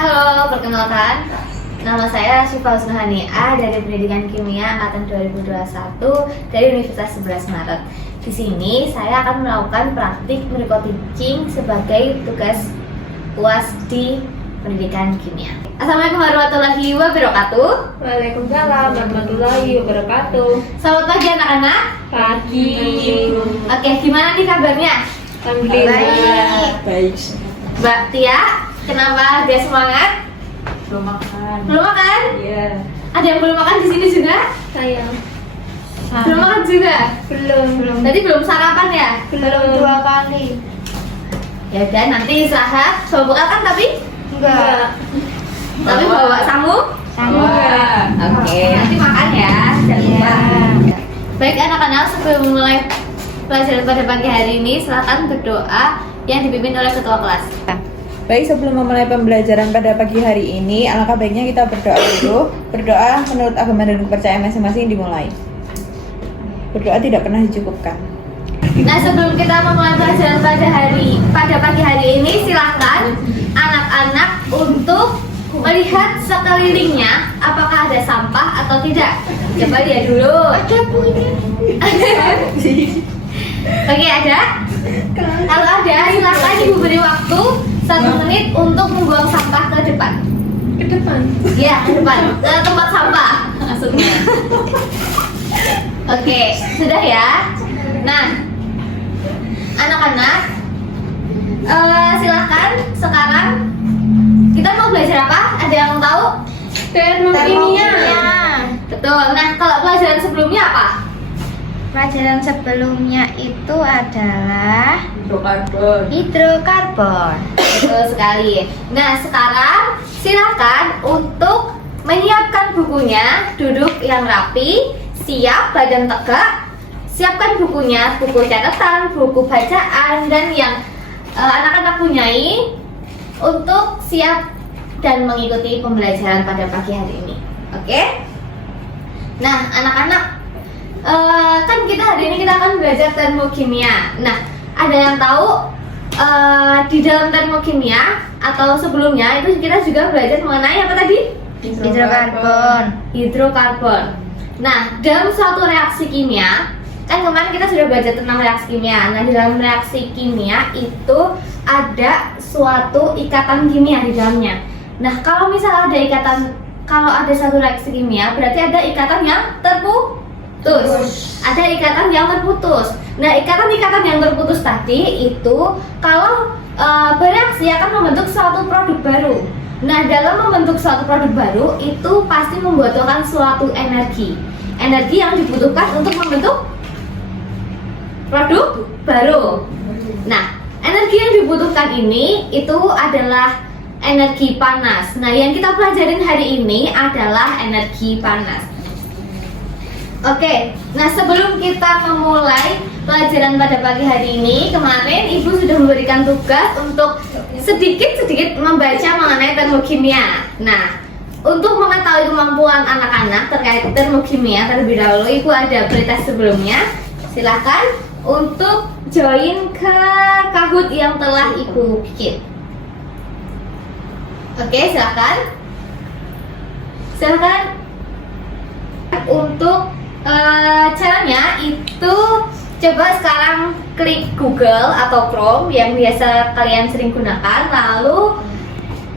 Halo, perkenalkan, nama saya Syifa Husnuhania dari Pendidikan Kimia Angkatan 2021 dari Universitas 11 Maret. Di sini saya akan melakukan praktik medical teaching sebagai tugas UAS di Pendidikan Kimia. Assalamualaikum warahmatullahi wabarakatuh. Waalaikumsalam warahmatullahi wabarakatuh. Selamat pagi anak-anak. Pagi. Oke, gimana nih kabarnya? Alhamdulillah. Baik. Mbak Tia, kenapa dia semangat? Belum makan. Belum makan? Iya. Ada yang belum makan di sini juga? Saya Belum makan juga? belum. Tadi belum sarapan ya? Belum 2 kali. Ya udah, nanti istirahat. Bawa bekal kan tapi? Enggak. Tapi bawa samu? Enggak. Oke, nanti makan ya. Jangan lupa. Baik anak-anak, sebelum mulai pelajaran pada pagi hari ini, silakan berdoa yang dipimpin oleh ketua kelas. Baik, sebelum memulai pembelajaran pada pagi hari ini, alangkah baiknya kita berdoa dulu. Berdoa menurut agama dan kepercayaan masing-masing dimulai. Berdoa tidak pernah dicukupkan. Nah, sebelum kita memulai pelajaran pada pagi hari ini, silahkan anak-anak untuk melihat sekelilingnya apakah ada sampah atau tidak. Coba lihat dulu. Ada bunyi. Oke, ada? Kalau ada, silahkan ibu beri waktu 1 menit untuk membuang sampah ke depan. Ke depan. Ya, ke depan, ke tempat sampah maksudnya. Oke, sudah ya. Nah, anak-anak, silahkan sekarang kita mau belajar apa? Ada yang tahu? Termokimia. Betul. Nah, kalau pelajaran sebelumnya apa? Pelajaran sebelumnya itu adalah hidrokarbon. Betul sekali. Nah, sekarang silakan untuk menyiapkan bukunya, duduk yang rapi, siap badan tegak. Siapkan bukunya, buku catatan, buku bacaan, dan yang anak-anak punyai untuk siap dan mengikuti pembelajaran pada pagi hari ini. Oke? Nah, anak-anak, kan kita hari ini kita akan belajar termokimia. Nah, ada yang tahu di dalam termokimia atau sebelumnya itu kita juga belajar mengenai apa tadi? Hidrokarbon. Hidrokarbon. Nah, dalam suatu reaksi kimia, kan kemarin kita sudah belajar tentang reaksi kimia. Nah, di dalam reaksi kimia itu ada suatu ikatan kimia di dalamnya. Nah, kalau misal ada satu reaksi kimia, berarti ada ikatan yang terputus. Ada ikatan yang terputus. Nah, ikatan-ikatan yang terputus tadi itu kalau bereaksi akan membentuk suatu produk baru. Nah, dalam membentuk suatu produk baru itu pasti membutuhkan suatu energi. Energi yang dibutuhkan untuk membentuk produk baru. Nah, energi yang dibutuhkan ini itu adalah energi panas. Nah, yang kita pelajarin hari ini adalah energi panas. Oke, nah sebelum kita memulai pelajaran pada pagi hari ini, kemarin Ibu sudah memberikan tugas untuk sedikit-sedikit membaca mengenai termokimia. Nah, untuk mengetahui kemampuan anak-anak terkait termokimia terlebih dahulu, Ibu ada pretest sebelumnya. Silahkan untuk join ke Kahoot yang telah Ibu bikin. Oke, silahkan. Silahkan untuk caranya itu coba sekarang klik Google atau Chrome yang biasa kalian sering gunakan, lalu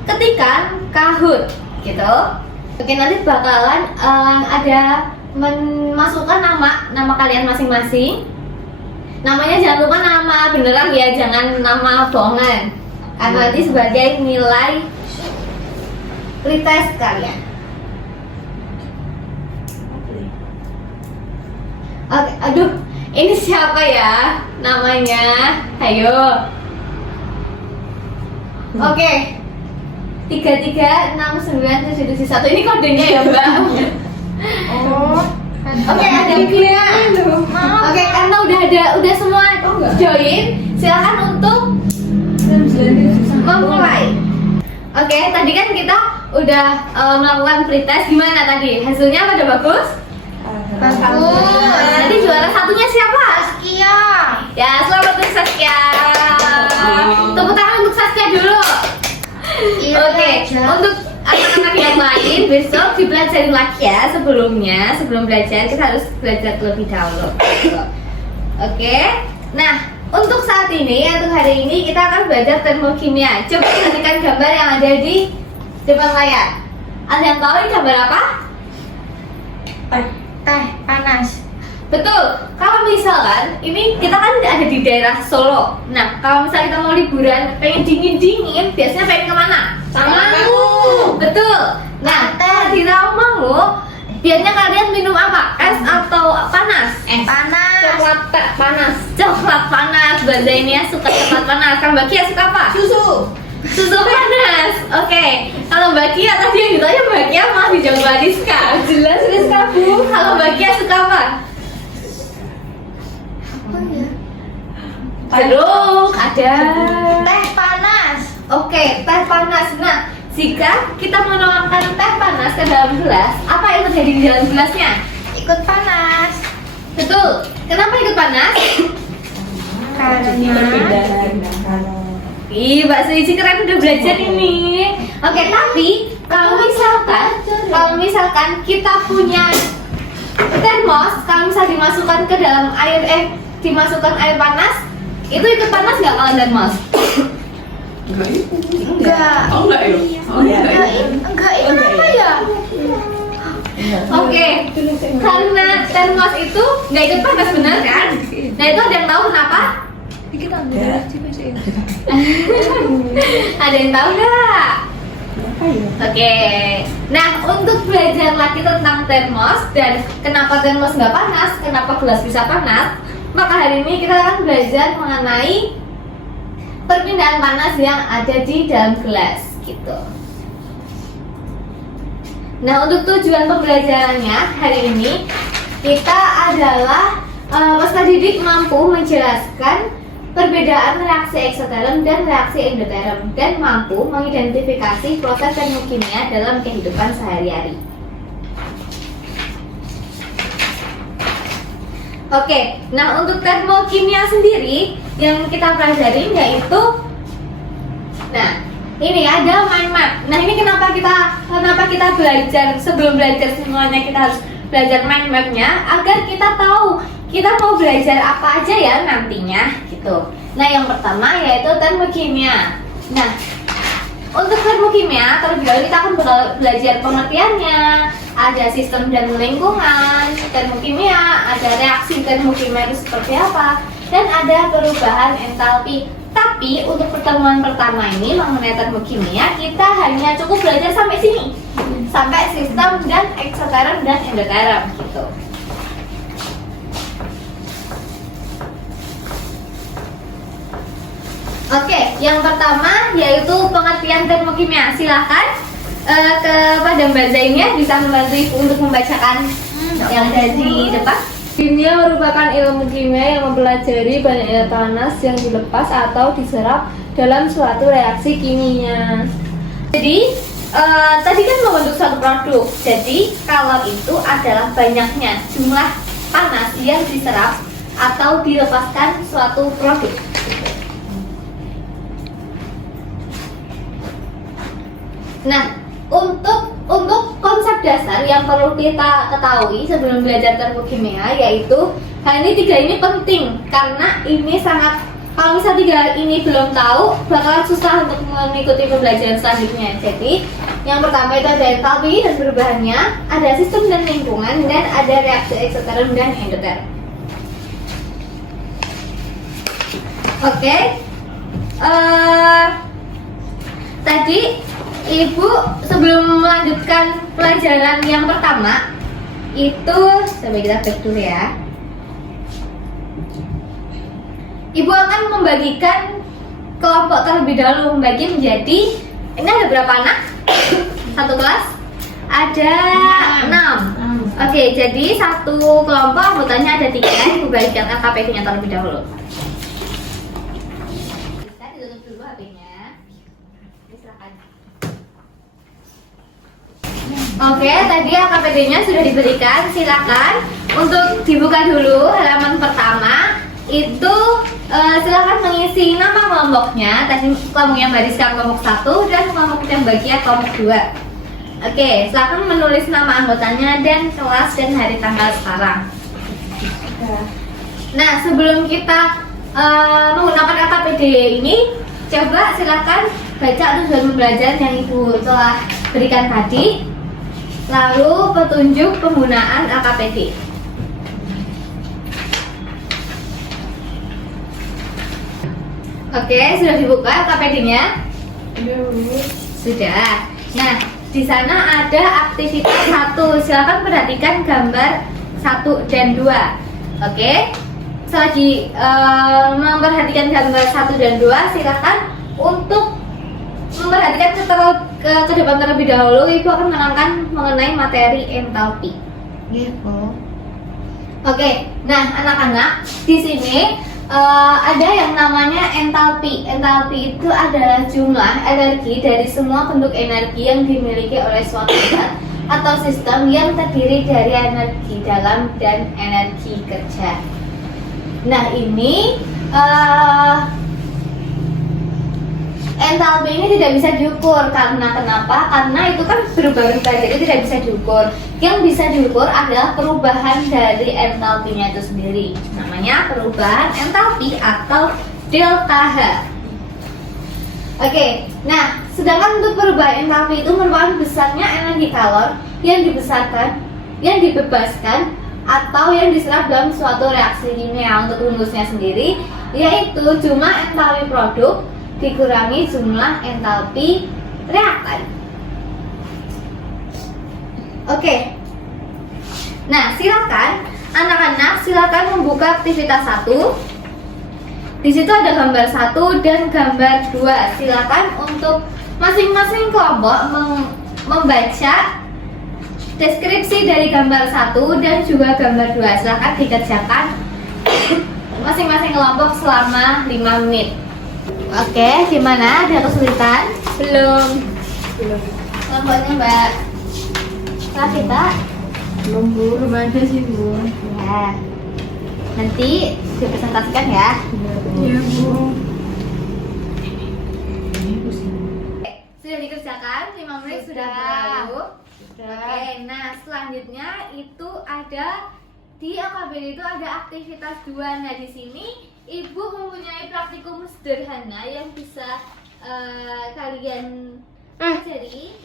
ketikkan Kahoot gitu. Oke, nanti bakalan ada memasukkan nama kalian masing-masing. Namanya jangan lupa nama beneran ya, jangan nama bohongan. Karena nanti sebagai nilai pretest kalian. Oke, aduh, ini siapa ya namanya? Ayo. Oke. 3369771 ini kodenya ya, Mbak. Oh. Oke, ada Glia. Oke, karena udah semua join, silakan untuk memulai. Oke, tadi kan kita udah melakukan pretest. Gimana tadi? Hasilnya pada bagus? Bagus. Tadi juara satunya siapa? Saskia. Ya, selamat untuk Saskia. Tepuk tangan untuk Saskia dulu. Iya, Oke, aja. untuk anak-anak yang lain besok dipelajarin lagi ya sebelum belajar kita harus belajar terlebih dahulu. Oke, nah untuk saat ini untuk hari ini kita akan belajar termokimia. Coba perhatikan gambar yang ada di depan layar. Ada yang tahu ini gambar apa? Teh panas. Betul. Kalau misalkan ini kita kan ada di daerah Solo. Nah, kalau misalnya kita mau liburan, pengen dingin-dingin, biasanya pengen kemana? Rawamangun. Betul. Nah, di Rawamangun, biasanya kalian minum apa? Es atau panas? Panas. Coklat teh panas. Coklat panas. Bahasa ini ya suka coklat panas. Kalau Mbak Kia suka apa? Susu. Susu panas. Oke. Kalau Mbak Kia tadi yang ditanya Mbak Kia malah dijawab Mbak Rizka. Jelas Rizka Bu. Kalau Mbak Kia suka apa? Oh ya. Jeruk ada. Teh panas. Oke, teh panas. Nah, jika kita menuangkan teh panas ke dalam gelas, apa yang terjadi di dalam gelasnya? Ikut panas. Betul. Kenapa ikut panas? Karena Ih, Mbak Suici keren udah belajar ini. Oke, tapi kalau misalkan kita punya termos, kalau misalnya dimasukkan ke dalam air dimasukkan air panas, itu ikut panas nggak kalau termos? enggak. Oh enggak ya? Enggak, kenapa ya? Oke, karena termos itu nggak ikut panas benar kan? Nah itu ada yang tahu kenapa? Ada yang tahu nggak? Oke, nah untuk belajar lagi tentang termos dan kenapa termos nggak panas, kenapa gelas bisa panas, maka hari ini kita akan belajar mengenai perpindahan panas yang ada di dalam gelas, gitu. Nah untuk tujuan pembelajarannya hari ini kita adalah Mas Didik mampu menjelaskan perbedaan reaksi eksoterm dan reaksi endoterm dan mampu mengidentifikasi proses termokimia dalam kehidupan sehari-hari. Oke, nah untuk termokimia sendiri yang kita pelajari yaitu, nah ini ada mind map. Nah ini kenapa kita belajar, sebelum belajar semuanya kita harus belajar mind mapnya agar kita tahu kita mau belajar apa aja ya nantinya gitu. Nah yang pertama yaitu termokimia. Nah untuk termokimia terlebih dahulu kita akan belajar pengertiannya, ada sistem dan lingkungan termokimia, ada reaksi termokimia itu seperti apa, dan ada perubahan entalpi. Tapi untuk pertemuan pertama ini mengenai termokimia kita hanya cukup belajar sampai sini, sampai sistem dan eksoterm dan endoterm gitu. Oke, yang pertama yaitu pengertian termokimia. Silahkan kepada Mbak Zainia bisa membantu Ibu untuk membacakan yang ada di depan. Kimia merupakan ilmu kimia yang mempelajari banyaknya panas yang dilepas atau diserap dalam suatu reaksi kimia. Jadi tadi kan membentuk suatu produk. Jadi kalau itu adalah banyaknya jumlah panas yang diserap atau dilepaskan suatu produk. Nah, untuk konsep dasar yang perlu kita ketahui sebelum belajar termokimia yaitu hal ini tiga ini penting karena ini sangat, kalau misalnya tiga ini belum tahu bakalan susah untuk mengikuti pembelajaran selanjutnya. Jadi yang pertama itu ada entalpi dan perubahannya, ada sistem dan lingkungan, dan ada reaksi eksoterm dan endoterm. Oke, tadi Ibu sebelum melanjutkan pelajaran yang pertama itu, coba kita cek dulu ya. Ibu akan membagikan kelompok terlebih dahulu, membagi menjadi, ini ada berapa anak? Satu kelas? Ada 6. Oke, jadi satu kelompok anggotanya ada 3. Ibu bagikan LKPD-nya terlebih dahulu. Bisa ditutup dulu HP-nya. Silakan. Oke, tadi LKPD-nya sudah diberikan. Silakan untuk dibuka dulu halaman pertama. Itu silakan mengisi nama kelompoknya. Tadi kelompok yang barisan kelompok 1 dan kelompok yang bagian kelompok 2. Oke, silakan menulis nama anggotanya dan kelas dan hari tanggal sekarang. Nah, sebelum kita menggunakan KKPD ini, coba silakan baca tujuan pembelajaran yang Ibu telah berikan tadi, lalu petunjuk penggunaan KKPD. Oke, sudah dibuka KKPD-nya? Sudah. Nah, di sana ada aktivitas 1. Silakan perhatikan gambar 1 dan 2. Oke. Selagi memperhatikan gambar 1 dan 2, silakan untuk memperhatikan ke depan terlebih dahulu. Ibu akan menerangkan mengenai materi entalpi. Gitu. Oke. Nah, anak-anak, di sini ada yang namanya entalpi. Entalpi itu adalah jumlah energi dari semua bentuk energi yang dimiliki oleh suatu zat atau sistem yang terdiri dari energi dalam dan energi kerja. Nah, ini entalpi ini tidak bisa diukur. Karena kenapa? Karena itu kan berubah-ubah, jadi tidak bisa diukur. Yang bisa diukur adalah perubahan dari entalpinya itu sendiri. Namanya perubahan entalpi atau delta H. Oke, nah sedangkan untuk perubahan entalpi itu merupakan besarnya energi kalor yang dibesarkan, yang dibebaskan, atau yang diserap dalam suatu reaksi kimia. Untuk rumusnya sendiri yaitu jumlah entalpi produk dikurangi jumlah entalpi reaktan. Oke. Nah, silakan anak-anak membuka aktivitas 1. Di situ ada gambar 1 dan gambar 2. Silakan untuk masing-masing kelompok membaca deskripsi dari gambar 1 dan juga gambar 2. Silakan dikerjakan masing-masing kelompok selama 5 menit. Oke, gimana? Ada kesulitan? Belum. Kelompoknya Mbak Rafita? Belum ada sih, Bu. Ya. Nanti dipresentasikan ya. Iya, Bu. Sudah dikerjakan? 5 menit sudah berlalu. Oke, nah selanjutnya itu ada di AKBD itu ada aktivitas 2. Nah, di sini Ibu mempunyai praktikum sederhana yang bisa kalian pelajari.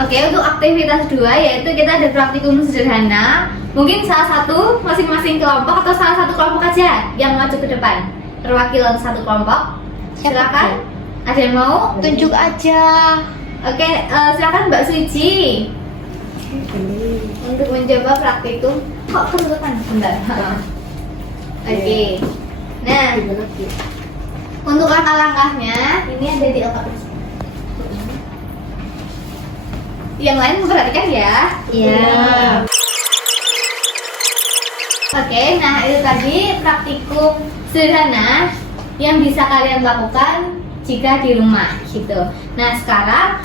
Oke, untuk aktivitas 2 yaitu kita ada praktikum sederhana. Mungkin salah satu masing-masing kelompok atau salah satu kelompok aja yang maju ke depan. Perwakilan satu kelompok. Silakan. Ada yang mau? Tunjuk aja. Oke, silakan Mbak Suci. Untuk mencoba praktikum. Kok kerutan? Bentar. Oke. Nah, untuk langkah-langkahnya ini ada di LKPD. Yang lain memperhatikan ya. Iya. Oke, nah itu tadi praktikum sederhana yang bisa kalian lakukan jika di rumah gitu. Nah, sekarang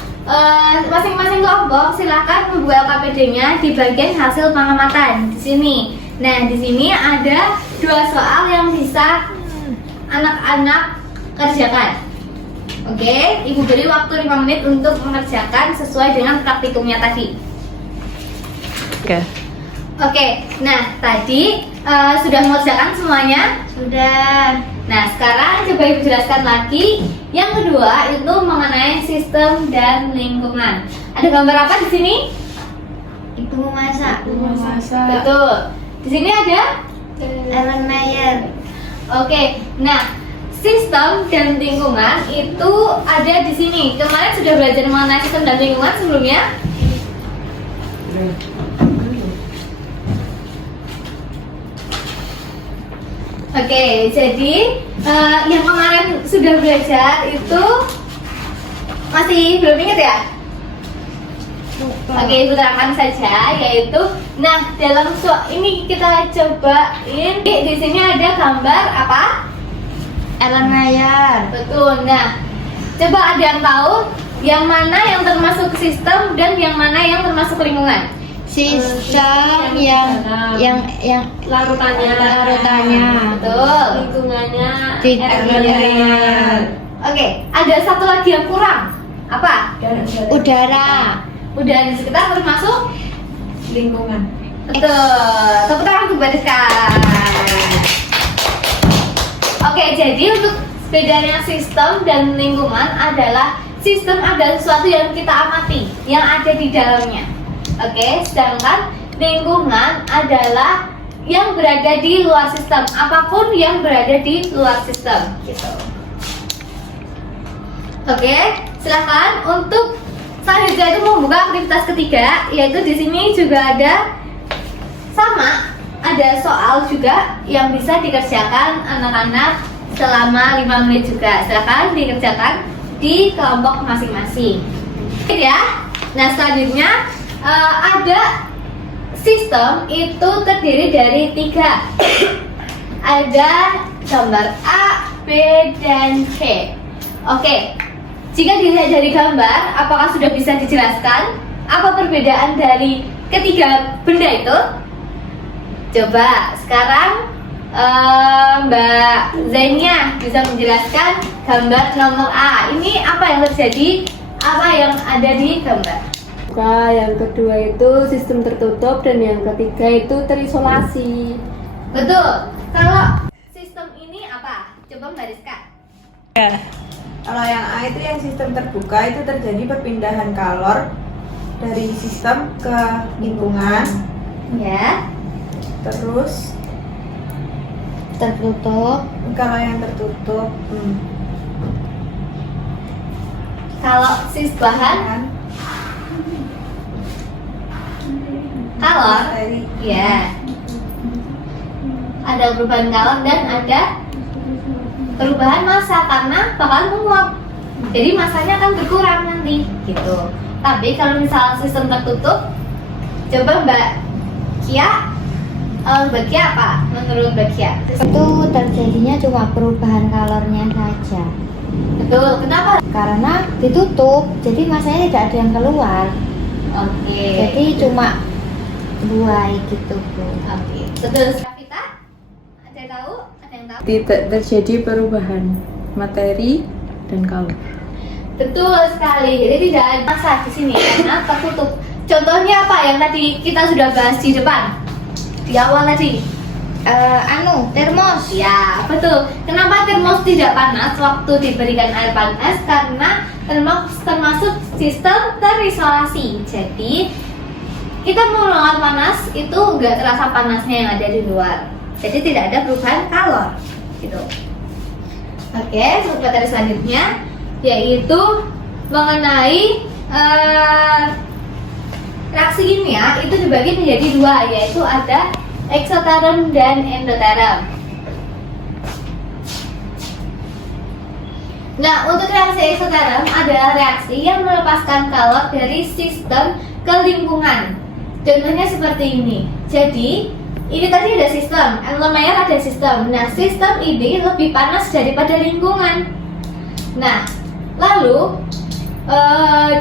masing-masing kelompok silakan membuat KPD-nya di bagian hasil pengamatan di sini. Nah, di sini ada 2 soal yang bisa anak-anak kerjakan. Oke, Ibu beri waktu 5 menit untuk mengerjakan sesuai dengan praktikumnya tadi. Oke, nah tadi sudah mengerjakan semuanya? Sudah. Nah, sekarang coba Ibu jelaskan lagi. Yang kedua itu mengenai sistem dan lingkungan. Ada gambar apa di sini? Ibu memasak. Betul. Di sini ada Ellen Mayer. Oke, nah sistem dan lingkungan itu ada di sini. Kemarin sudah belajar mengenai sistem dan lingkungan sebelumnya? Oke, jadi yang kemarin sudah belajar itu masih belum ingat ya? Oke, Ibu terangkan saja, yaitu nah dalam ini kita cobain. Di sini ada gambar apa? Ellen Mayer. Betul. Nah, coba ada yang tahu yang mana yang termasuk sistem dan yang mana yang termasuk lingkungan? Sistem yang larutannya. Betul. Lingkungannya. Elemen. Oke, ada satu lagi yang kurang. Apa? Udara. Udah di sekitar termasuk Lingkungan. betul. Tepuk tangan untuk barisan. Oke, jadi untuk bedanya sistem dan lingkungan adalah sistem adalah sesuatu yang kita amati, yang ada di dalamnya. Oke, sedangkan lingkungan adalah yang berada di luar sistem, apapun yang berada di luar sistem, gitu. Oke, silakan untuk selanjutnya itu membuka aktivitas ketiga, yaitu di sini juga ada sama, ada soal juga yang bisa dikerjakan anak-anak selama 5 menit juga. Silakan dikerjakan di kelompok masing-masing. Oke ya. Nah, selanjutnya ada sistem itu terdiri dari 3. Ada gambar A, B, dan C. Oke. Jika dilihat dari gambar, apakah sudah bisa dijelaskan apa perbedaan dari ketiga benda itu? Coba sekarang Mbak Zainia bisa menjelaskan gambar nomor A. Ini apa yang terjadi? Apa yang ada di gambar? Yang kedua itu sistem tertutup dan yang ketiga itu terisolasi. Betul. Kalau sistem ini apa? Coba Mbak Rizka. Ya. Kalau yang A itu yang sistem terbuka itu terjadi perpindahan kalor dari sistem ke lingkungan. Ya. Terus Tertutup. kalau yang tertutup Kalau bahan kan kalor, materi. ya. Ada perubahan kalor dan ada perubahan massa karena bakal menguap. Jadi masanya akan berkurang nanti, gitu. Tapi kalau misalnya sistem tertutup, coba Mbak Kia, Mbak Kia apa? Menurut Mbak Kia? Itu terjadinya cuma perubahan kalornya saja. Betul. Kenapa? Karena ditutup, jadi masanya tidak ada yang keluar. Oke. Jadi cuma buai gitu, Bu. Oke. Betul. Kavita? Ada yang tahu? Ada yang tahu? Tidak terjadi perubahan materi dan kalor. Betul sekali. Jadi tidak ada massa di sini karena tertutup. Contohnya apa yang tadi kita sudah bahas di depan? Di awal tadi. Termos. Ya, betul. Kenapa termos tidak panas waktu diberikan air panas? Karena termos termasuk sistem terisolasi. Jadi kita menggunakan panas itu nggak terasa panasnya yang ada di luar. Jadi tidak ada perubahan kalor, gitu. Oke, materi selanjutnya yaitu mengenai reaksi kimia itu dibagi menjadi 2, yaitu ada eksoterm dan endoterm. Nah, untuk reaksi eksoterm adalah reaksi yang melepaskan kalor dari sistem ke lingkungan. Contohnya seperti ini. Jadi, ini tadi ada sistem, elemen ada sistem. Nah, sistem ini lebih panas daripada lingkungan. Nah, lalu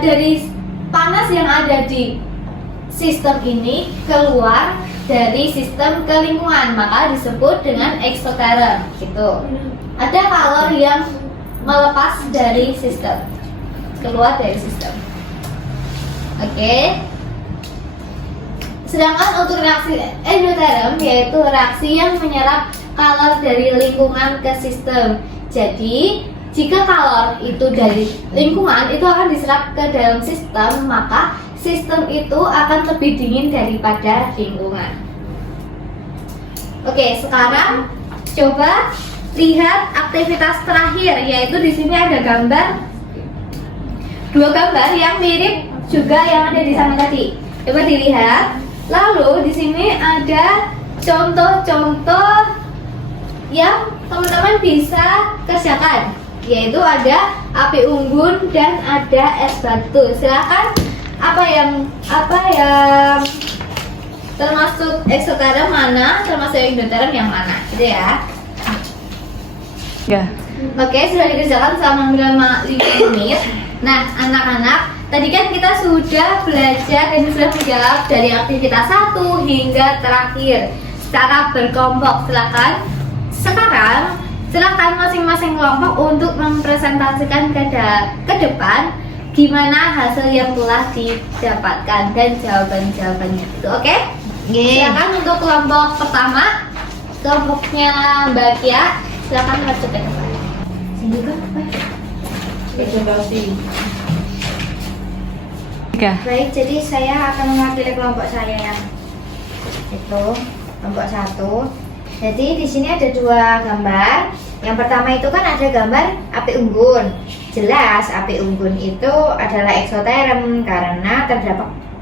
dari panas yang ada di sistem ini keluar dari sistem ke lingkungan, maka disebut dengan eksoterm, gitu. Ada kalor yang melepas dari sistem, keluar dari sistem. Oke. Sedangkan untuk reaksi endoterm yaitu reaksi yang menyerap kalor dari lingkungan ke sistem. Jadi, jika kalor itu dari lingkungan itu akan diserap ke dalam sistem, maka sistem itu akan lebih dingin daripada lingkungan. Oke, sekarang coba lihat aktivitas terakhir, yaitu di sini ada gambar, 2 gambar yang mirip juga yang ada di sana tadi. Coba dilihat. Lalu di sini ada contoh-contoh yang teman-teman bisa kerjakan, yaitu ada api unggun dan ada es batu. Silakan apa yang termasuk eksoterm mana, termasuk endoterm yang mana, gitu ya. Ya. Oke, sudah dikerjakan selama 5 menit. Nah, anak-anak tadi kan kita sudah belajar dan sudah menjawab dari aktivitas 1 hingga terakhir secara berkelompok. Sekarang silakan masing-masing kelompok untuk mempresentasikan ke depan gimana hasil yang telah didapatkan dan jawaban-jawabannya itu, oke? Silakan untuk kelompok pertama, kelompoknya Mbak Kia, silakan masuk ke depan. Sini kan apa? Presentasi. Baik, jadi saya akan mewakili kelompok saya yang itu kelompok 1. Jadi di sini ada 2 gambar. Yang pertama itu kan ada gambar api unggun. Jelas api unggun itu adalah eksoterm karena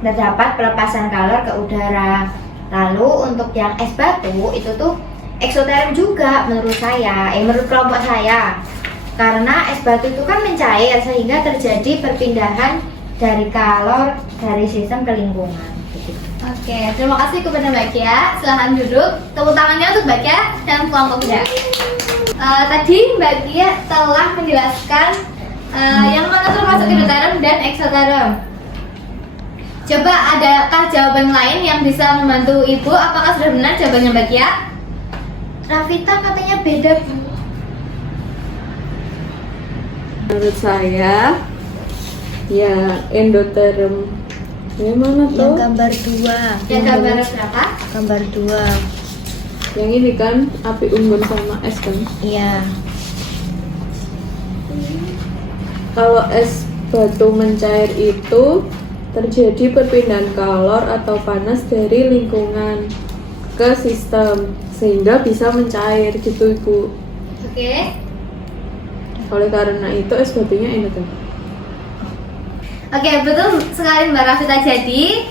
terdapat pelepasan kalor ke udara. Lalu untuk yang es batu itu tuh eksoterm juga menurut saya, menurut kelompok saya. Karena es batu itu kan mencair sehingga terjadi perpindahan dari kalor dari sistem ke lingkungan. Oke, terima kasih kepada Mbak Kia. Silahkan duduk. Tepuk tangannya untuk Mbak Kia dan kelompok kedua. Tadi Mbak Kia telah menjelaskan yang mana termasuk endoterm dan eksoterm. Coba adakah jawaban lain yang bisa membantu Ibu? Apakah sudah benar jawabannya Mbak Kia? Rafita katanya beda, Bu. Menurut saya ya endoterm. Yang mana Yang tuh? gambar 2. Yang gambar berapa? Gambar 2. Yang ini kan api unggun sama es kan. Iya. Kalau es batu mencair itu terjadi perpindahan kalor atau panas dari lingkungan ke sistem sehingga bisa mencair gitu Ibu. Oke. Oleh karena itu es batunya endoterm. Oke, betul sekali Mbak Rafita. Jadi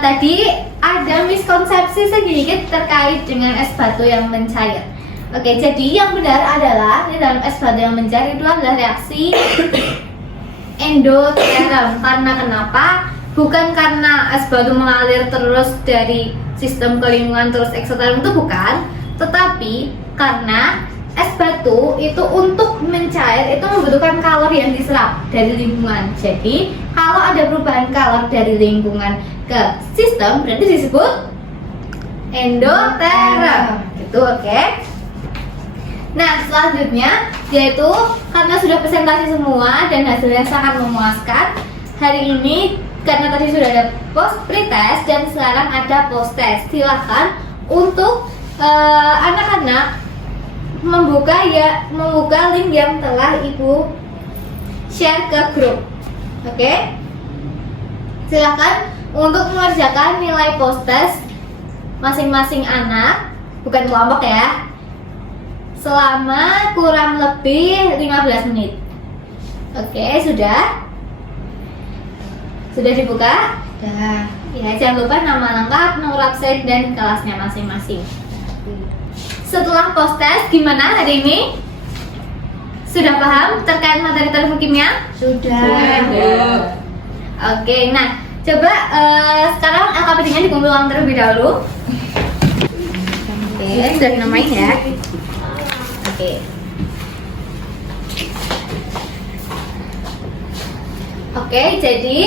tadi ada miskonsepsi sedikit terkait dengan es batu yang mencair. Oke, jadi yang benar adalah di dalam es batu yang mencair itu adalah reaksi endoterm. Karena kenapa? Bukan karena es batu mengalir terus dari sistem ke lingkungan terus eksoterm, itu bukan, tetapi karena es batu itu untuk mencair itu membutuhkan kalor yang diserap dari lingkungan. Jadi kalau ada perubahan kalor dari lingkungan ke sistem berarti disebut endoterm. Itu oke. Nah, selanjutnya yaitu karena sudah presentasi semua dan hasilnya sangat memuaskan, hari ini karena tadi sudah ada post pretest dan sekarang ada post test. Silakan untuk anak-anak membuka link yang telah Ibu share ke grup. Oke? Silakan untuk mengerjakan nilai post test masing-masing anak, bukan kelompok ya, selama kurang lebih 15 menit. Oke, sudah? Sudah dibuka? Dah. Ya, jangan lupa nama lengkap, nomor absen, dan kelasnya masing-masing. Setelah post test, gimana hari ini? Sudah paham terkait materi termokimia? Sudah. Oke, nah coba sekarang LKPD-nya dikumpulkan terlebih dahulu. Oke, sudah dinamain ya. Oke. Oke, jadi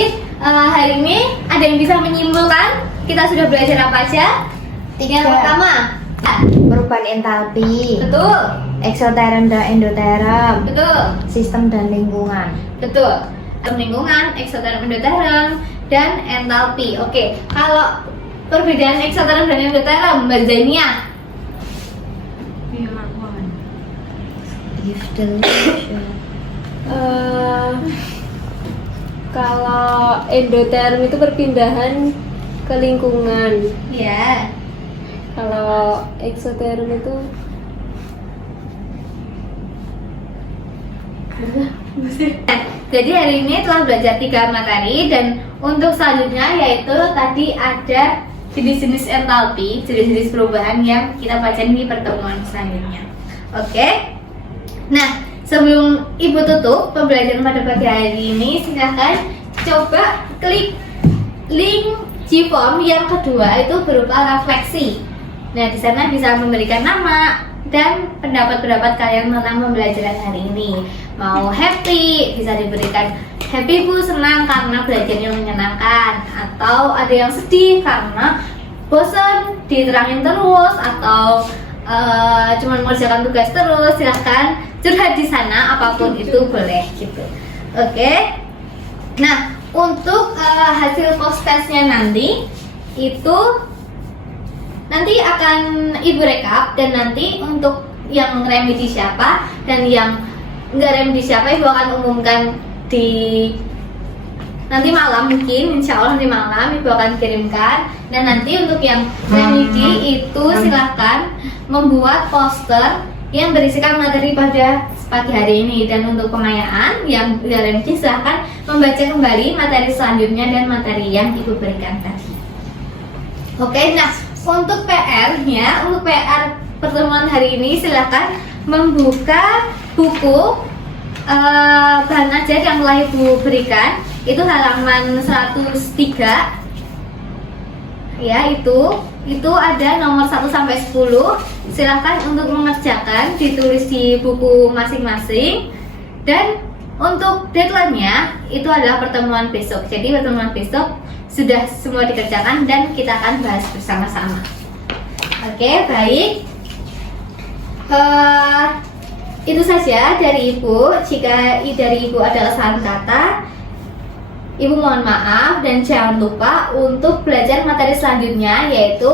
hari ini ada yang bisa menyimpulkan kita sudah belajar apa aja? 3 yang Ya. pertama. Perubahan entalpi, Betul, eksoterm dan endoterm, betul, sistem dan lingkungan. betul. Lingkungan, eksoterm, endoterm, dan entalpi. Oke, kalau perbedaan eksoterm dan endoterm, Mbak Zainia. If the lesion. Kalau endoterm itu perpindahan ke lingkungan. Ya. Kalau eksoterm itu Jadi hari ini telah belajar 3 materi dan untuk selanjutnya yaitu tadi ada jenis-jenis entalpi, jenis-jenis perubahan yang kita pelajari di pertemuan selanjutnya. Oke. Nah, sebelum Ibu tutup pembelajaran pada pagi hari ini, silahkan coba klik link G-form yang kedua itu berupa refleksi. Nah, di sana bisa memberikan nama dan pendapat-pendapat kalian tentang pembelajaran hari ini. mau happy, bisa diberikan happy Bu, senang karena belajarnya menyenangkan, atau ada yang sedih karena bosan diterangin terus, atau cuman mengerjakan tugas terus. Silahkan curhat di sana, apapun itu boleh gitu. Oke. Nah, untuk hasil post testnya nanti itu nanti akan Ibu rekap, dan nanti untuk yang remedi siapa dan yang enggak remedi siapa Ibu akan umumkan di nanti malam, mungkin insya Allah nanti malam Ibu akan kirimkan. Dan nanti untuk yang remedi itu silahkan membuat poster yang berisikan materi pada pagi hari ini. Dan untuk pengayaan yang remedi silahkan membaca kembali materi selanjutnya dan materi yang Ibu berikan tadi. Oke, nah untuk PR-nya, untuk PR pertemuan hari ini silahkan membuka buku bahan ajar yang telah Ibu berikan. Itu halaman 103 ya, itu ada nomor 1 sampai 10. Silahkan untuk mengerjakan, ditulis di buku masing-masing. Dan untuk deadline-nya itu adalah pertemuan besok. Jadi pertemuan besok sudah semua dikerjakan dan kita akan bahas bersama-sama. Oke, baik. Itu saja dari Ibu. Jika dari Ibu ada kesalahan kata, Ibu mohon maaf, dan jangan lupa untuk belajar materi selanjutnya, yaitu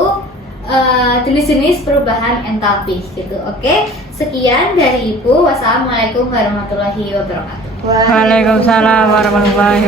jenis-jenis perubahan entalpi gitu. Oke, sekian dari Ibu. Wassalamualaikum warahmatullahi wabarakatuh. Waalaikumsalam warahmatullahi wabarakatuh.